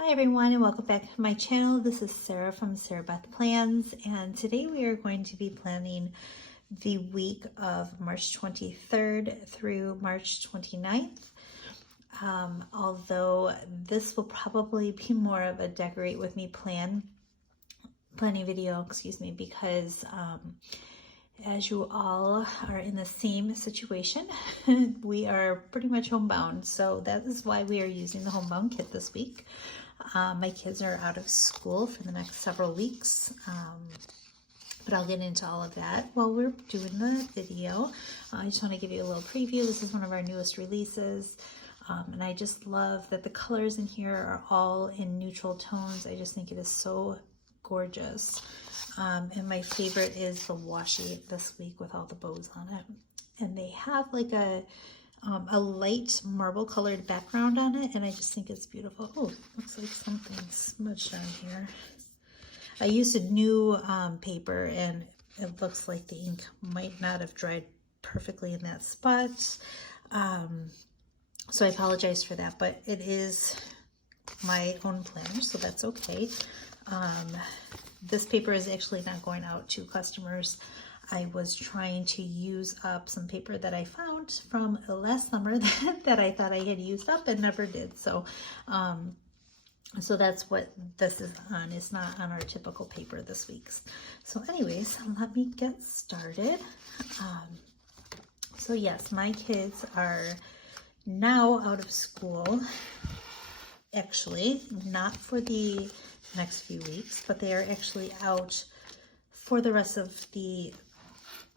Hi everyone and welcome back to my channel. This is Sarah from Sarah Beth Plans, and today we are going to be planning the week of March 23rd through March 29th. Although this will probably be more of a decorate with me planning video, because as you all are in the same situation, we are pretty much homebound. So that is why we are using the homebound kit this week. My kids are out of school for the next several weeks, but I'll get into all of that while we're doing the video. I just want to give you a little preview. This is one of our newest releases, and I just love that the colors in here are all in neutral tones. I just think it is so gorgeous. And my favorite is the washi this week with all the bows on it. And they have like a light marble colored background on it, and I just think it's beautiful. Oh, looks like something smudged on here. I used a new paper, and it looks like the ink might not have dried perfectly in that spot. So I apologize for that, but it is my own planner, so that's okay. This paper is actually not going out to customers. I was trying to use up some paper that I found from last summer that I thought I had used up and never did. So, so that's what this is on. It's not on our typical paper this week. So anyways, let me get started. So yes, my kids are now out of school. Actually, not for the next few weeks, but they are actually out for the rest of the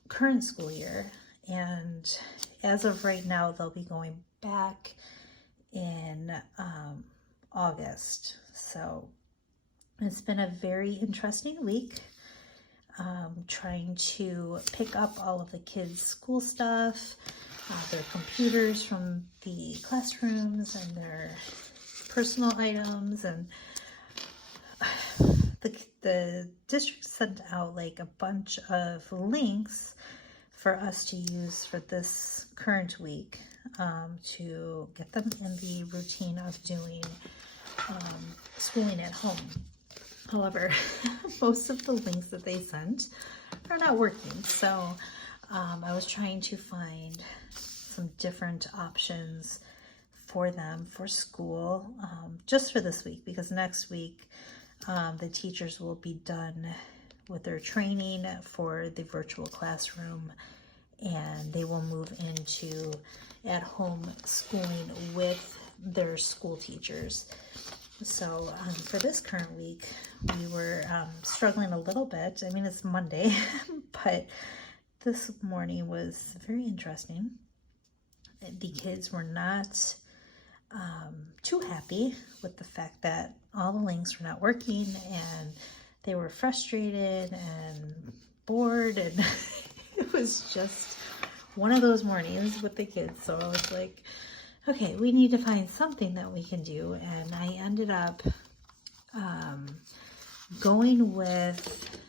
current school year, and as of right now they'll be going back in August. So it's been a very interesting week, trying to pick up all of the kids' school stuff, their computers from the classrooms, and their personal items. And the district sent out like a bunch of links for us to use for this current week, to get them in the routine of doing schooling at home. However, most of the links that they sent are not working. So I was trying to find some different options for them for school, just for this week, because next week the teachers will be done with their training for the virtual classroom, and they will move into at-home schooling with their school teachers. So for this current week, we were struggling a little bit. I mean, it's Monday, but this morning was very interesting. The kids were not too happy with the fact that all the links were not working, and they were frustrated and bored, and it was just one of those mornings with the kids. So I was like, okay, we need to find something that we can do, and I ended up going with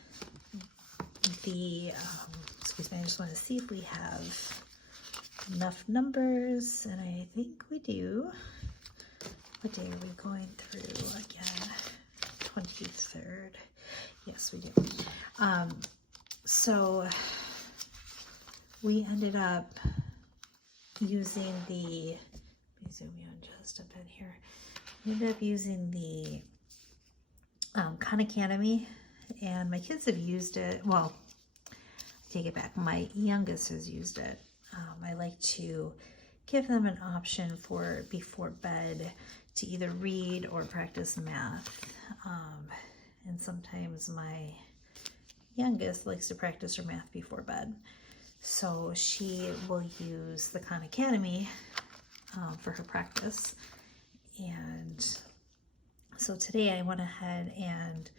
the excuse me, I just want to see if we have enough numbers, and I think we do. What day are we going through again? 23rd. Yes, we do. So we ended up using the, let me zoom in just a bit here. We ended up using the Khan Academy, and my kids have used it. Well, I take it back. My youngest has used it. I like to give them an option for before bed to either read or practice math. And sometimes my youngest likes to practice her math before bed. So she will use the Khan Academy for her practice. And so today I went ahead and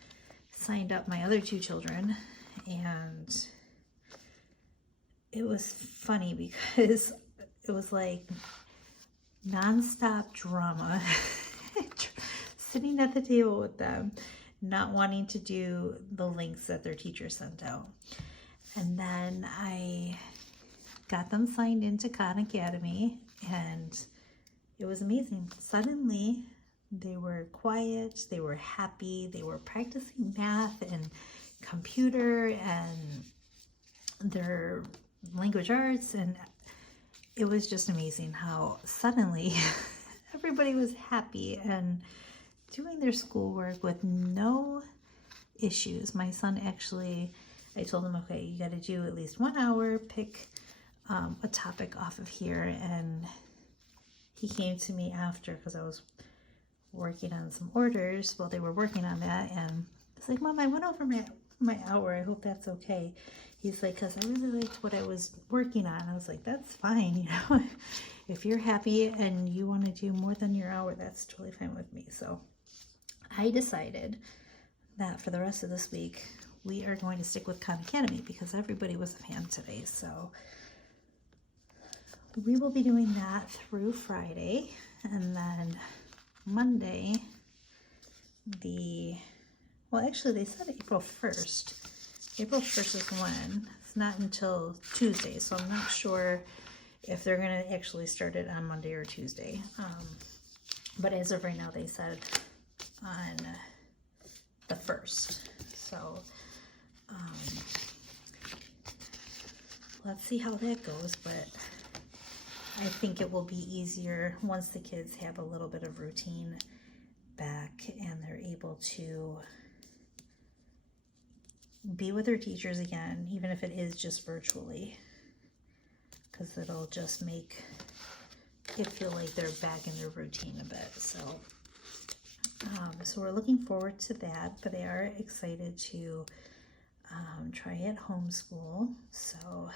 signed up my other two children, and it was funny because it was like nonstop drama sitting at the table with them, not wanting to do the links that their teacher sent out. And then I got them signed into Khan Academy, and it was amazing. Suddenly They were quiet, they were happy, they were practicing math and computer and their language arts, and it was just amazing how suddenly everybody was happy and doing their schoolwork with no issues. My son actually, I told him, okay, you got to do at least 1 hour, pick a topic off of here, and he came to me after because I was working on some orders while they were working on that, and it's like, Mom, I went over my hour. I hope that's okay. He's like, because I really liked what I was working on. I was like, that's fine, you know. If you're happy and you want to do more than your hour, that's totally fine with me. So I decided that for the rest of this week, we are going to stick with Khan Academy because everybody was a fan today. So we will be doing that through Friday, and then Monday, well, actually they said April 1st. April 1st is when. It's not until Tuesday, so I'm not sure if they're going to actually start it on Monday or Tuesday. But as of right now, they said on the 1st. So let's see how that goes, but I think it will be easier once the kids have a little bit of routine back and they're able to be with their teachers again, even if it is just virtually, because it'll just make it feel like they're back in their routine a bit. So we're looking forward to that, but they are excited to try it homeschool. So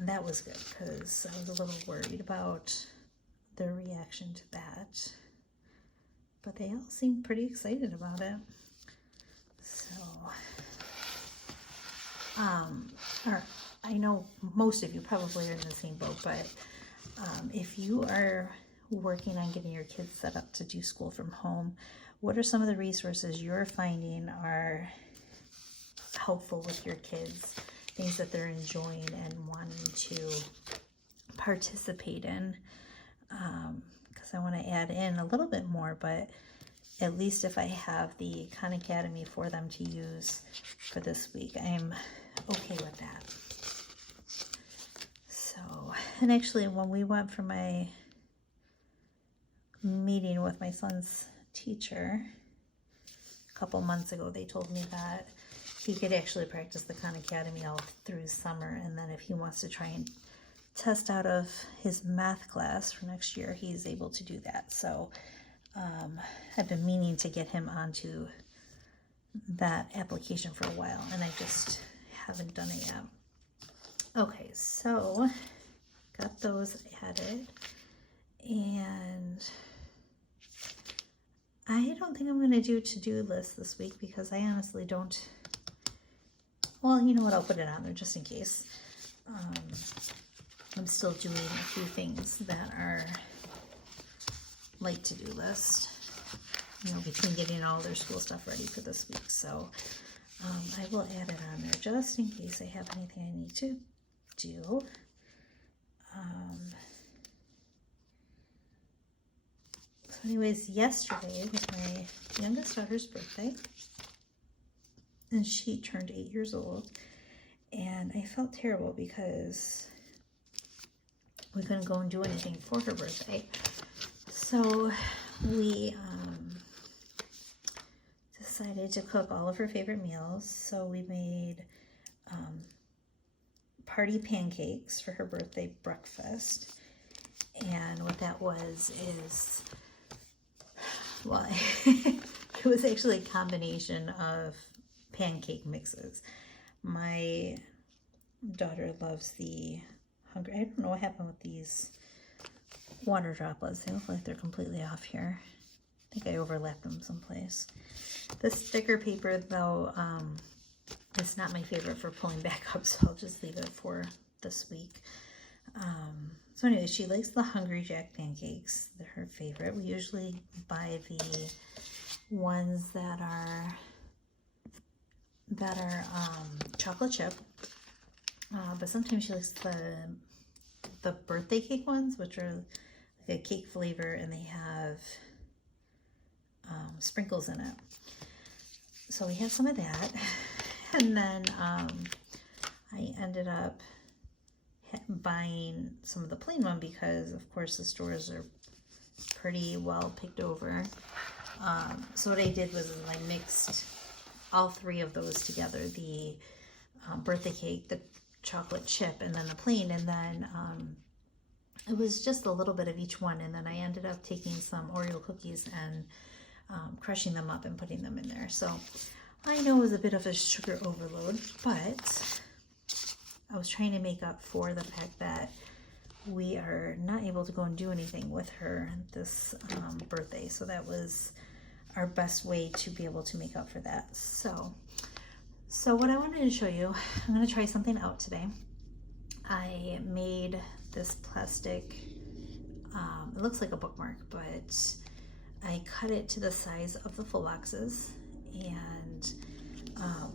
that was good because I was a little worried about their reaction to that, but they all seemed pretty excited about it. So, I know most of you probably are in the same boat, but if you are working on getting your kids set up to do school from home, what are some of the resources you're finding are helpful with your kids, things that they're enjoying and wanting to participate in? Because I want to add in a little bit more, but at least if I have the Khan Academy for them to use for this week, I'm okay with that. So, and actually when we went for my meeting with my son's teacher a couple months ago, they told me that he could actually practice the Khan Academy all through summer, and then if he wants to try and test out of his math class for next year, he's able to do that. So I've been meaning to get him onto that application for a while, and I just haven't done it yet. Okay, so got those added, and I don't think I'm going to do a to-do list this week because I honestly don't. Well, you know what? I'll put it on there just in case. I'm still doing a few things that are like to-do list, you know, between getting all their school stuff ready for this week. So I will add it on there just in case I have anything I need to do. So anyways, yesterday was my youngest daughter's birthday, and she turned 8 years old, and I felt terrible because we couldn't go and do anything for her birthday. So we decided to cook all of her favorite meals. So we made party pancakes for her birthday breakfast. And what that was is, well, it was actually a combination of pancake mixes. My daughter loves the hungry. I don't know what happened with these water droplets. They look like they're completely off here. I think I overlapped them someplace. The sticker paper, though, it's not my favorite for pulling back up, so I'll just leave it for this week. So anyway, she likes the Hungry Jack pancakes. They're her favorite. We usually buy the ones that are chocolate chip, but sometimes she likes the birthday cake ones, which are like a cake flavor, and they have sprinkles in it. So we have some of that. And then I ended up buying some of the plain one because, of course, the stores are pretty well picked over. So what I did was I mixed all three of those together, the birthday cake, the chocolate chip, and then the plain, and then it was just a little bit of each one, and then I ended up taking some Oreo cookies and crushing them up and putting them in there. So I know it was a bit of a sugar overload, but I was trying to make up for the fact that we are not able to go and do anything with her this birthday. So that was our best way to be able to make up for that. So what I wanted to show you, I'm going to try something out today. I made this plastic, it looks like a bookmark, but I cut it to the size of the full boxes, and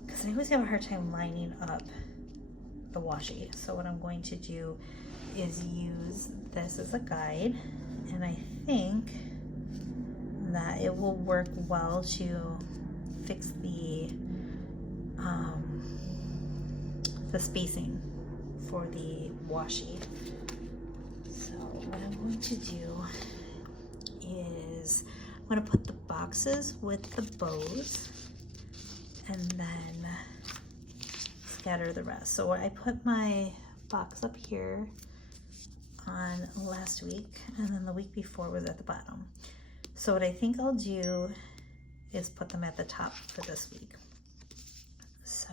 because I always have a hard time lining up the washi. So what I'm going to do is use this as a guide, and I think that it will work well to fix the spacing for the washi. So what I'm going to do is I'm going to put the boxes with the bows and then scatter the rest. So I put my box up here on last week, and then the week before was at the bottom. So what I think I'll do is put them at the top for this week. So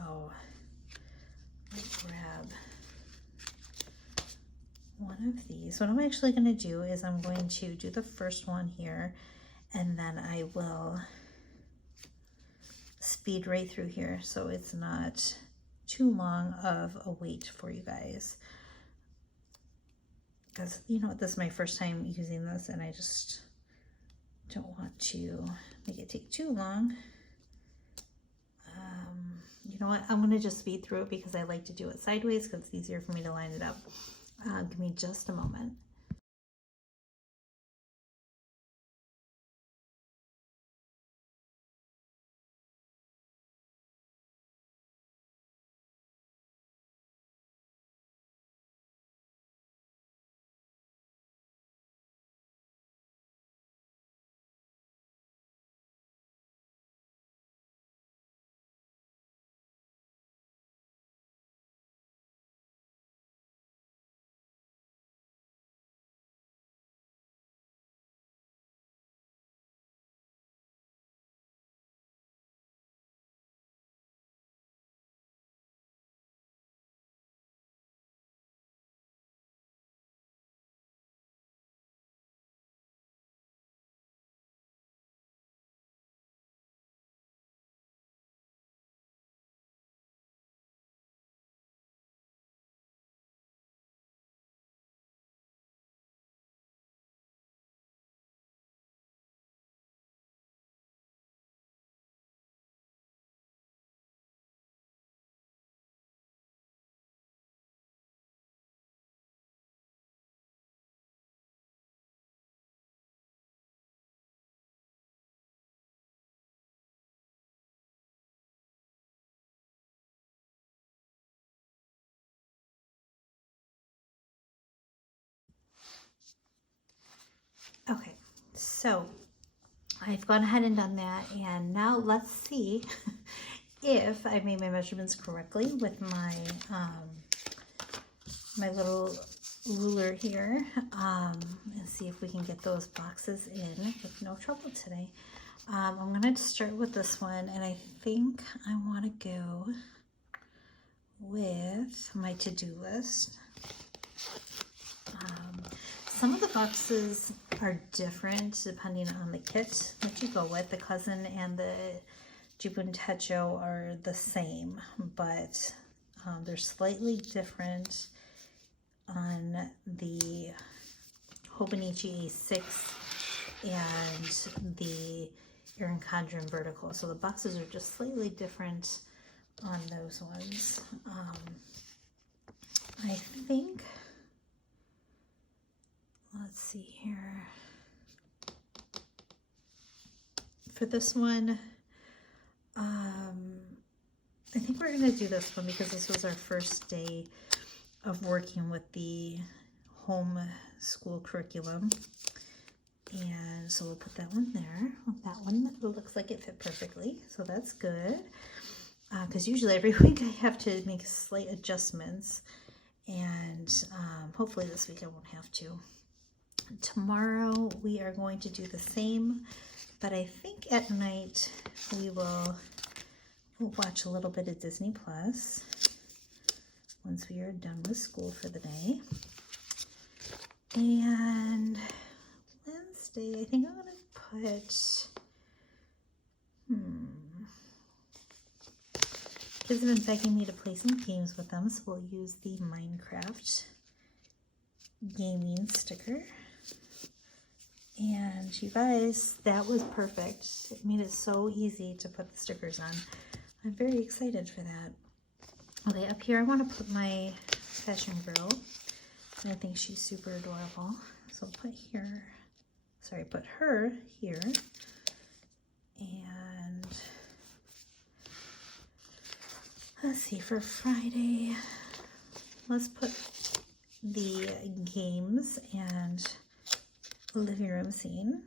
I'll grab one of these. What I'm actually going to do is I'm going to do the first one here, and then I will speed right through here so it's not too long of a wait for you guys. Because, you know, this is my first time using this, and I just don't want to make it take too long. You know what? I'm going to just speed through it because I like to do it sideways because it's easier for me to line it up. Give me just a moment. Okay, so I've gone ahead and done that, and now let's see if I made my measurements correctly with my my little ruler here, and see if we can get those boxes in with no trouble today. I'm going to start with this one, and I think I want to go with my to-do list. Some of the boxes are different depending on the kit that you go with. The Cousin and the Jupun Techo are the same, but they're slightly different on the Hobonichi A6 and the Erin Condren Vertical. So the boxes are just slightly different on those ones. I think, let's see here. For this one, I think we're going to do this one because this was our first day of working with the home school curriculum. And so we'll put that one there. That one looks like it fit perfectly, so that's good. Because usually every week I have to make slight adjustments, and hopefully this week I won't have to. Tomorrow we are going to do the same, but I think at night we'll watch a little bit of Disney Plus once we are done with school for the day. And Wednesday, I think I'm going to put, kids have been begging me to play some games with them, so we'll use the Minecraft gaming sticker. And you guys, that was perfect. It made it so easy to put the stickers on. I'm very excited for that. Okay, up here I want to put my fashion girl. And I think she's super adorable. So I'll put her here. And let's see, for Friday, let's put the games and living room scene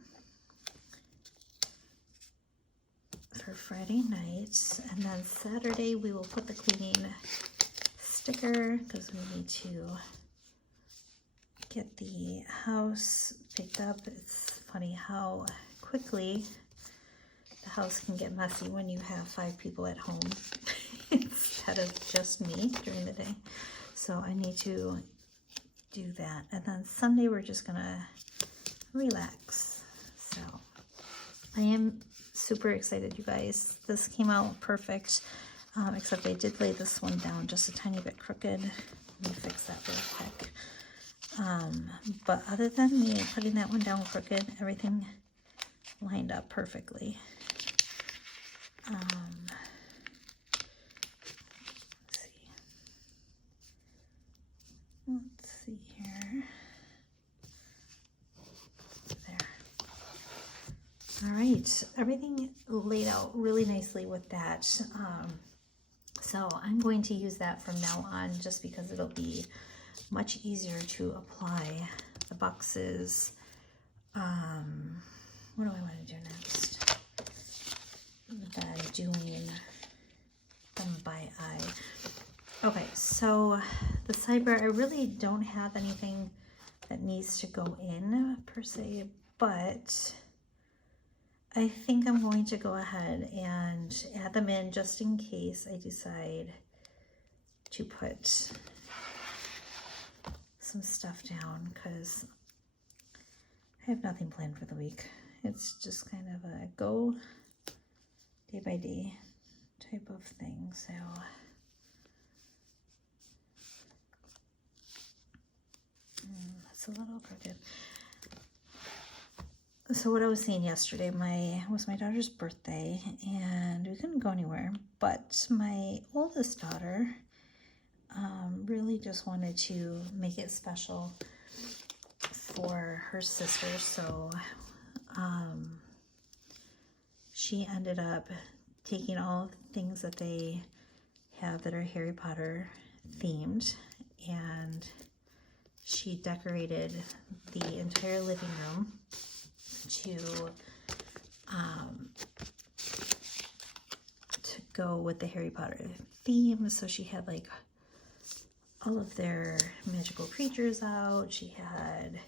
for Friday night. And then Saturday we will put the cleaning sticker because we need to get the house picked up. It's funny how quickly the house can get messy when you have 5 people at home instead of just me during the day. So I need to do that. And then Sunday we're just gonna relax. So I am super excited, you guys. This came out perfect, except I did lay this one down just a tiny bit crooked. Let me fix that real quick. But other than me putting that one down crooked, everything lined up perfectly. Let's see here. There. All right, everything laid out really nicely with that. So I'm going to use that from now on just because it'll be much easier to apply the boxes. What do I want to do next? Than doing them by eye. Okay, so the sidebar, I really don't have anything that needs to go in per se, but I think I'm going to go ahead and add them in just in case I decide to put some stuff down, because I have nothing planned for the week. It's just kind of a go day by day type of thing. So that's a little crooked. So what I was saying yesterday, was my daughter's birthday, and we couldn't go anywhere, but my oldest daughter really just wanted to make it special for her sister. So she ended up taking all the things that they have that are Harry Potter themed, and she decorated the entire living room to go with the Harry Potter theme. So she had like all of their magical creatures out. She had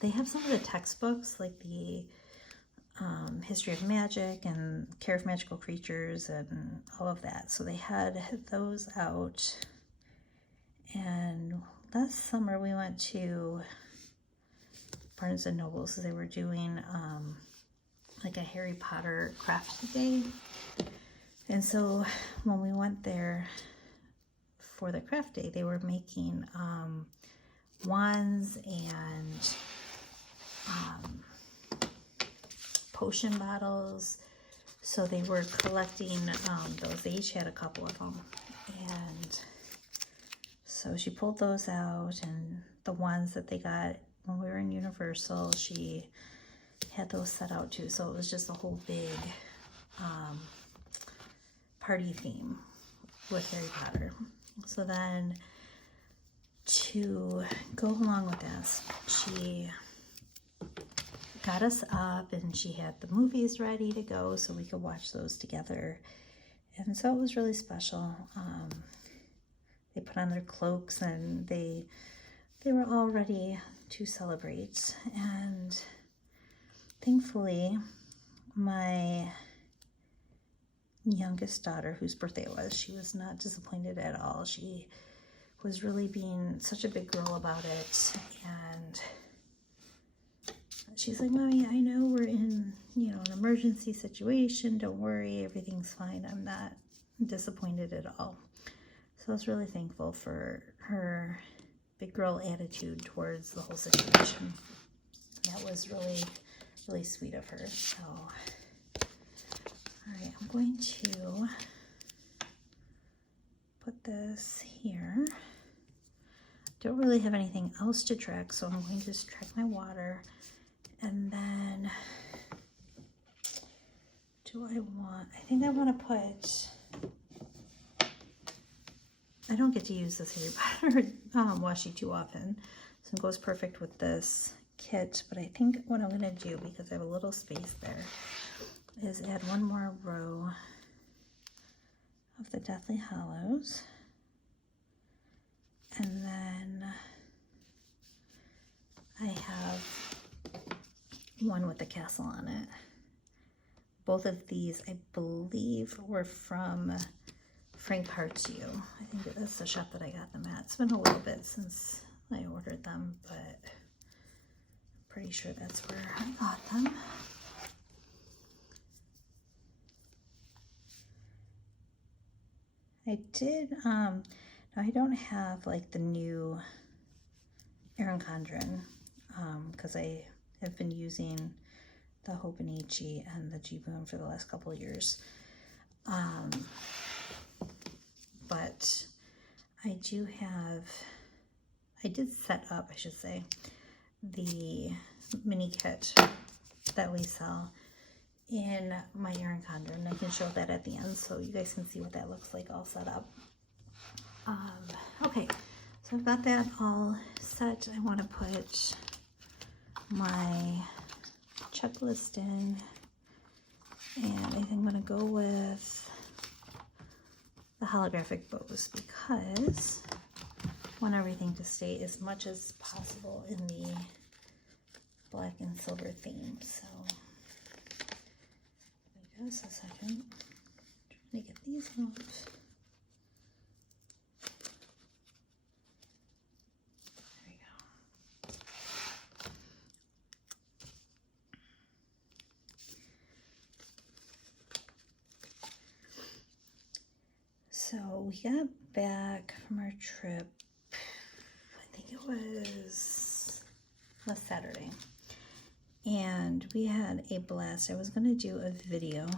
they have some of the textbooks, like the History of Magic and Care of Magical Creatures and all of that. So they had those out. And last summer we went to Barnes and Noble, so they were doing like a Harry Potter craft day. And so when we went there for the craft day, they were making wands and potion bottles. So they were collecting those. They each had a couple of them. And so so she pulled those out, and the ones that they got when we were in Universal, she had those set out too. So it was just a whole big party theme with Harry Potter. So then to go along with this, she got us up and she had the movies ready to go so we could watch those together. And so it was really special. They put on their cloaks and they were all ready to celebrate. And thankfully, my youngest daughter, whose birthday it was, she was not disappointed at all. She was really being such a big girl about it. And she's like, Mommy, I know we're in, an emergency situation. Don't worry, everything's fine. I'm not disappointed at all. So I was really thankful for her big girl attitude towards the whole situation. That was really, really sweet of her. So, all right, I'm going to put this here. Don't really have anything else to track, so I'm going to just track my water. And then, I think I want to put, I don't get to use this Harry Potter washi too often, so it goes perfect with this kit. But I think what I'm going to do, because I have a little space there, is add one more row of the Deathly Hallows. And then I have one with the castle on it. Both of these, I believe, were from Frank Hearts You. I think that's the shop that I got them at. It's been a little bit since I ordered them, but I'm pretty sure that's where I got them. I did, I don't have like the new Erin Condren, because I have been using the Hobonichi and the G-Boon for the last couple of years. But I did set up, I should say, the mini kit that we sell in my Erin Condren. I can show that at the end so you guys can see what that looks like all set up. Okay, so I've got that all set. I want to put my checklist in, and I think I'm going to go with the holographic bows because I want everything to stay as much as possible in the black and silver theme. So just a second, trying to get these out. There we go. So we got back from our trip, I think it was last Saturday. And we had a blast. I was going to do a video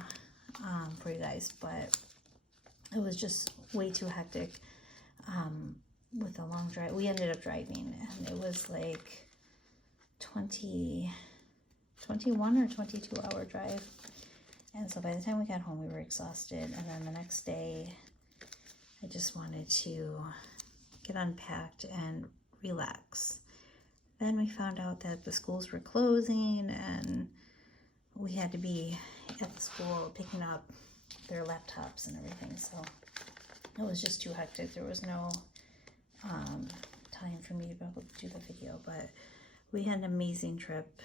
for you guys, but it was just way too hectic with the long drive. We ended up driving, and it was like 21 or 22 hour drive. And so by the time we got home, we were exhausted. And then the next day, I just wanted to get unpacked and relax. Then we found out that the schools were closing and we had to be at the school picking up their laptops and everything. So it was just too hectic. There was no time for me to be able to do the video, but we had an amazing trip.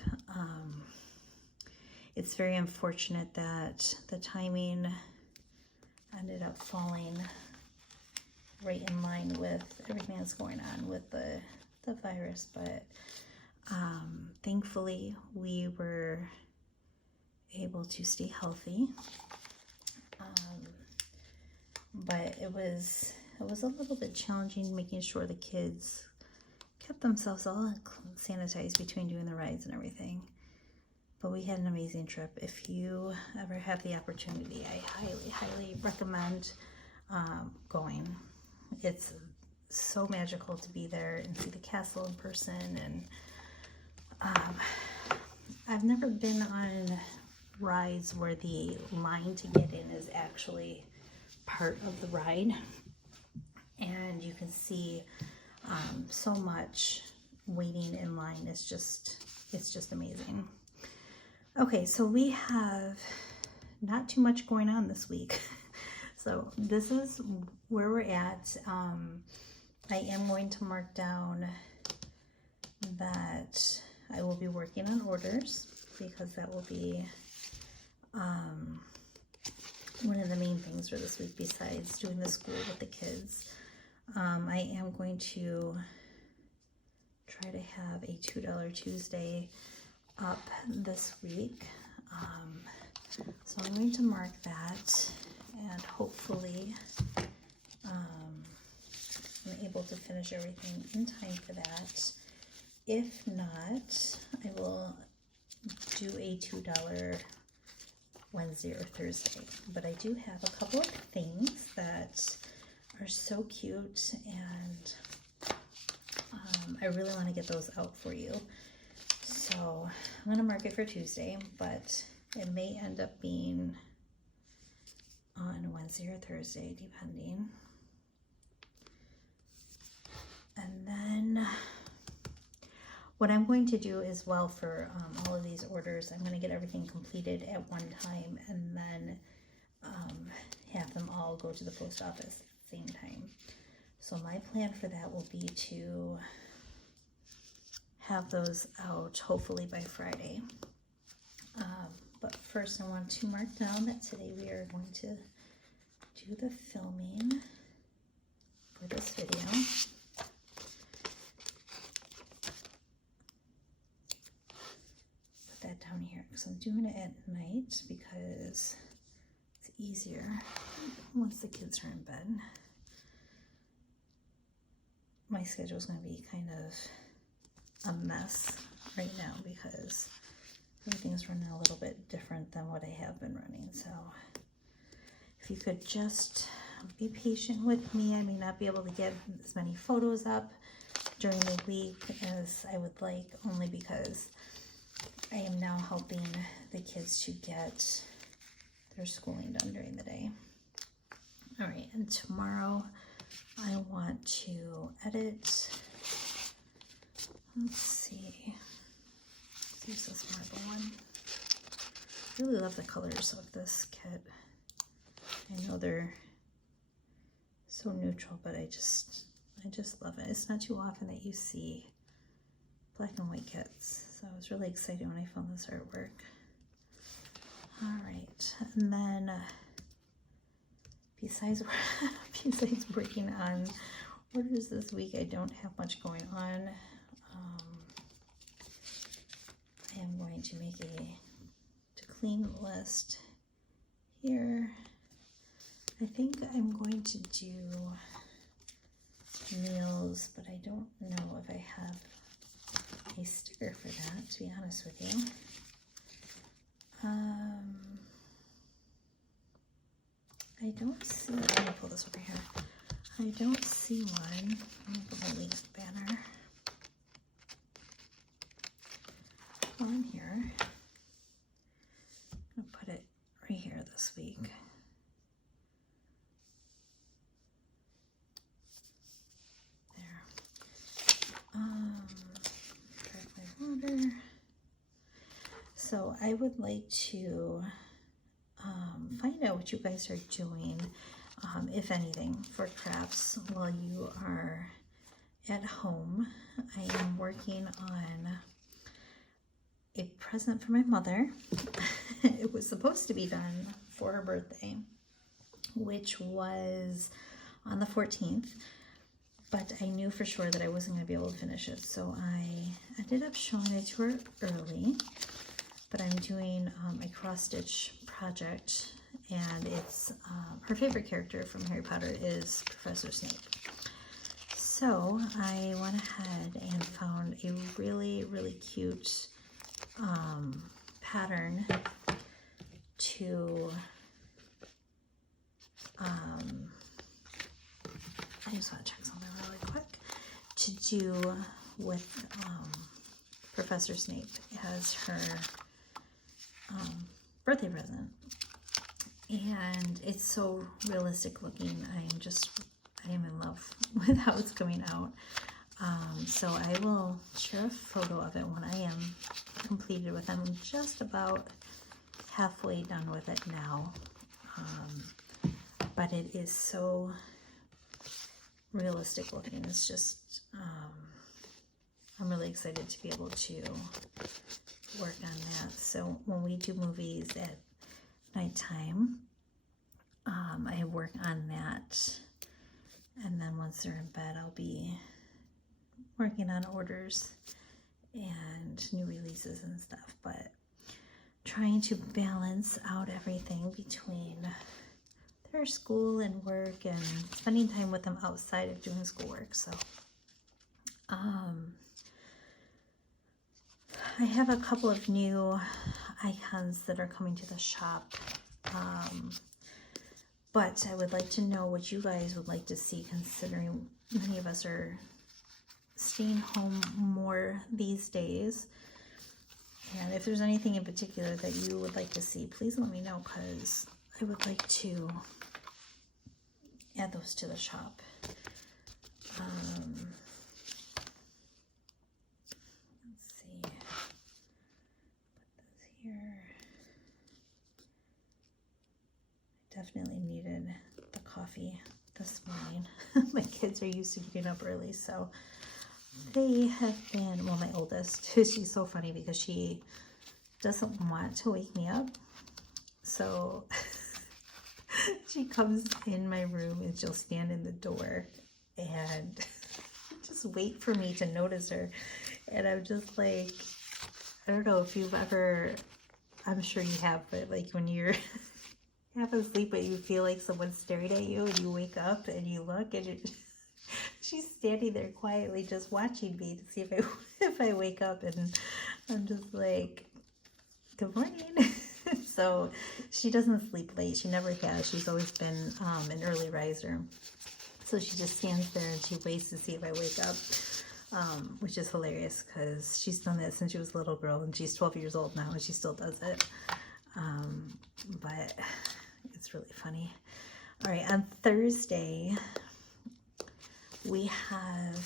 It's very unfortunate that the timing ended up falling right in line with everything that's going on with the virus, but thankfully we were able to stay healthy, but it was a little bit challenging making sure the kids kept themselves all sanitized between doing the rides and everything. But we had an amazing trip. If you ever have the opportunity, I highly recommend going. It's so magical to be there and see the castle in person. And I've never been on rides where the line to get in is actually part of the ride, and you can see so much waiting in line. It's just amazing. Okay, so we have not too much going on this week. So this is where we're at. I am going to mark down that I will be working on orders, because that will be one of the main things for this week besides doing the school with the kids. I am going to try to have a $2 Tuesday up this week. So I'm going to mark that, and hopefully I'm able to finish everything in time for that. If not, I will do a $2 Wednesday or Thursday. But I do have a couple of things that are so cute, and I really want to get those out for you. So I'm going to mark it for Tuesday, but it may end up being on Wednesday or Thursday, depending. And then what I'm going to do as well for all of these orders, I'm going to get everything completed at one time, and then have them all go to the post office at the same time. So my plan for that will be to have those out hopefully by Friday. But first I want to mark down that today we are going to do the filming for this video. Put that down here because I'm doing it at night because it's easier once the kids are in bed. My schedule is going to be kind of a mess right now because everything's running a little bit different than what I have been running. So if you could just be patient with me. I may not be able to get as many photos up during the week as I would like, only because I am now helping the kids to get their schooling done during the day. All right, and tomorrow I want to edit. Let's see. Use this marble one. I really love the colors of this kit. I know they're so neutral, but I just love it. It's not too often that you see black and white kits, so I was really excited when I found this artwork. All right, and then besides working on orders this week, I don't have much going on. I am going to make to clean list here. I think I'm going to do meals, but I don't know if I have a sticker for that, to be honest with you. I don't see, let me pull this over here. I don't see one. Let me put my link banner on here. I'm going to put it right here this week. Grab my water. So I would like to find out what you guys are doing, if anything, for crafts while you are at home. I am working on a present for my mother. It was supposed to be done for her birthday, which was on the 14th, but I knew for sure that I wasn't going to be able to finish it, so I ended up showing it to her early. But I'm doing a cross-stitch project, and it's her favorite character from Harry Potter is Professor Snape. So I went ahead and found a really, really cute pattern to I just want to check something really quick, to do with Professor Snape as her birthday present. And it's so realistic looking. I am in love with how it's coming out. So I will share a photo of it when I am completed with it. I'm just about halfway done with it now. But it is so realistic looking. It's just, I'm really excited to be able to work on that. So when we do movies at nighttime, I work on that, and then once they're in bed, I'll be working on orders and new releases and stuff, but trying to balance out everything between their school and work and spending time with them outside of doing schoolwork. So I have a couple of new icons that are coming to the shop, but I would like to know what you guys would like to see, considering many of us are staying home more these days. And if there's anything in particular that you would like to see, please let me know, because I would like to add those to the shop. Let's see. Put this here. I definitely needed the coffee this morning. My kids are used to getting up early, so they have been, well, my oldest, she's so funny because she doesn't want to wake me up. So she comes in my room and she'll stand in the door and just wait for me to notice her. And I'm just like, I don't know if you've ever, I'm sure you have, but like when you're half asleep but you feel like someone's staring at you and you wake up and you look and she's standing there quietly just watching me to see if I wake up, and I'm just like, good morning. So she doesn't sleep late. She never has. She's always been an early riser. So she just stands there and she waits to see if I wake up, which is hilarious because she's done that since she was a little girl, and she's 12 years old now and she still does it. But it's really funny. All right, on Thursday, we have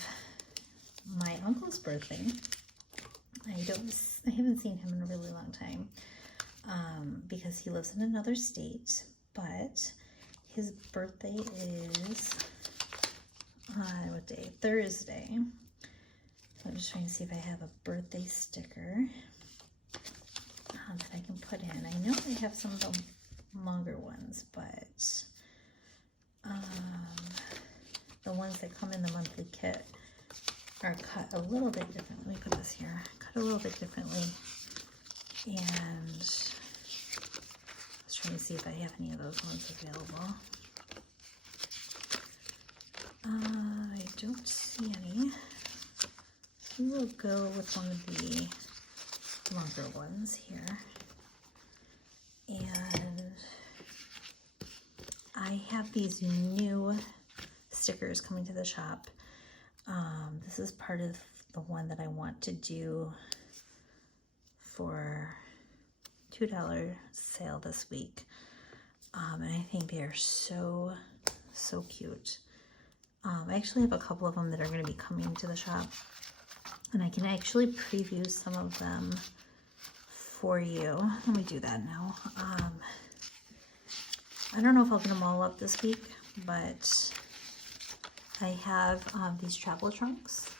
my uncle's birthday. I haven't seen him in a really long time because he lives in another state, but his birthday is on what day? Thursday. So I'm just trying to see if I have a birthday sticker that I can put in. I know I have some of the longer ones, but the ones that come in the monthly kit are cut a little bit differently. Let me put this here. Cut a little bit differently. And I was trying to see if I have any of those ones available. I don't see any. So we will go with one of the longer ones here. And I have these new stickers coming to the shop. This is part of the one that I want to do for $2 sale this week. And I think they are so cute. I actually have a couple of them that are going to be coming to the shop, and I can actually preview some of them for you. Let me do that now. I don't know if I'll get them all up this week, but I have these travel trunks,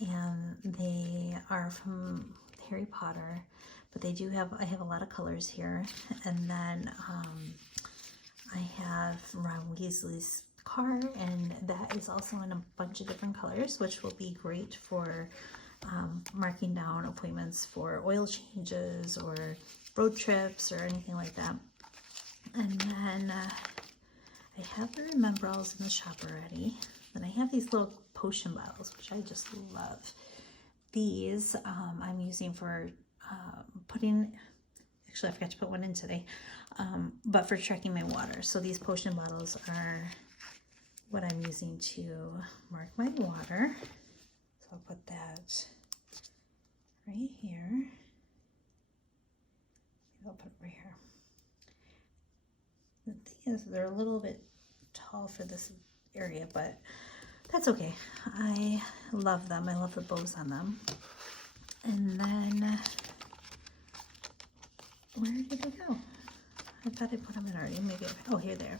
and they are from Harry Potter, but they do have, I have a lot of colors here. And then I have Ron Weasley's car, and that is also in a bunch of different colors, which will be great for marking down appointments for oil changes or road trips or anything like that. And then I have the Remembralls in the shop already. Then I have these little potion bottles, which I just love. These I'm using for putting, actually I forgot to put one in today, but for checking my water. So these potion bottles are what I'm using to mark my water. So I'll put that right here. I'll put it right here. The thing is, they're a little bit tall for this area, but that's okay. I love them. I love the bows on them. And then, where did they go? I thought I put them in already. Maybe, oh, here they are.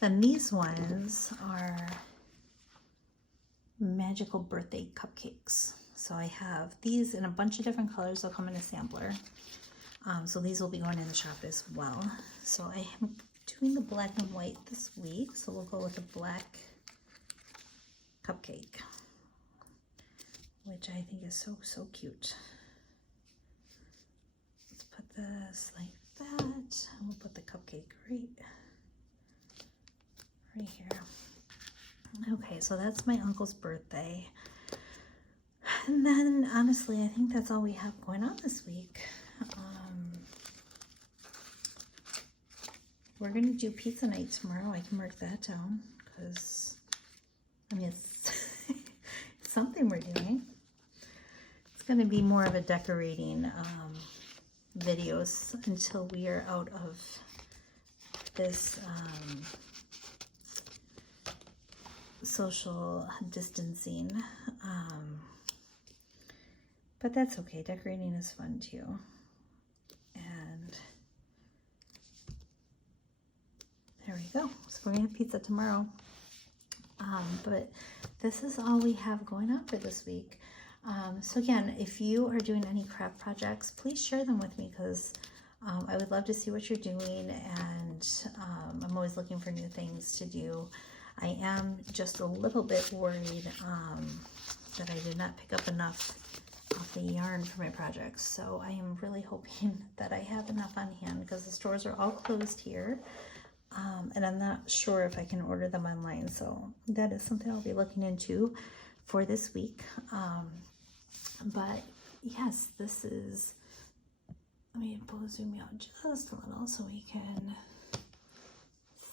Then these ones are magical birthday cupcakes. So I have these in a bunch of different colors. They'll come in a sampler. So these will be going in the shop as well. So I am doing the black and white this week. So we'll go with the black cupcake, which I think is so, so cute. Let's put this like that. And we'll put the cupcake right here. Okay, so that's my uncle's birthday. And then honestly, I think that's all we have going on this week. We're gonna do pizza night tomorrow. I can mark that down because I mean it's, it's something we're doing. It's gonna be more of a decorating videos until we are out of this social distancing. But that's okay. Decorating is fun too. And there we go. So we're gonna have pizza tomorrow. But this is all we have going on for this week. So again, if you are doing any craft projects, please share them with me because I would love to see what you're doing, and I'm always looking for new things to do. I am just a little bit worried that I did not pick up enough of the yarn for my projects. So I am really hoping that I have enough on hand because the stores are all closed here. And I'm not sure if I can order them online. So that is something I'll be looking into for this week. But yes, this is, let me zoom out just a little so we can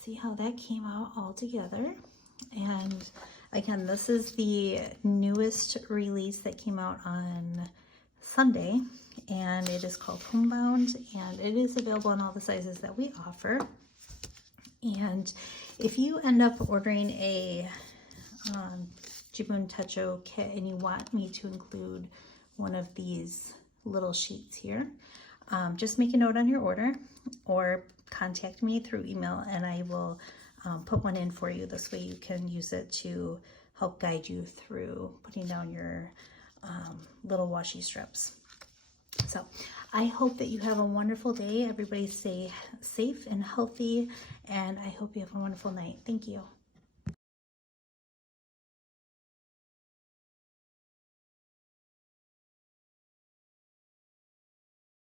see how that came out all together. And again, this is the newest release that came out on Sunday, and it is called Homebound, and it is available in all the sizes that we offer. And if you end up ordering a Jibun Techo kit and you want me to include one of these little sheets here, just make a note on your order or contact me through email and I will put one in for you. This way you can use it to help guide you through putting down your little washi strips. So I hope that you have a wonderful day. Everybody stay safe and healthy, and I hope you have a wonderful night. Thank you.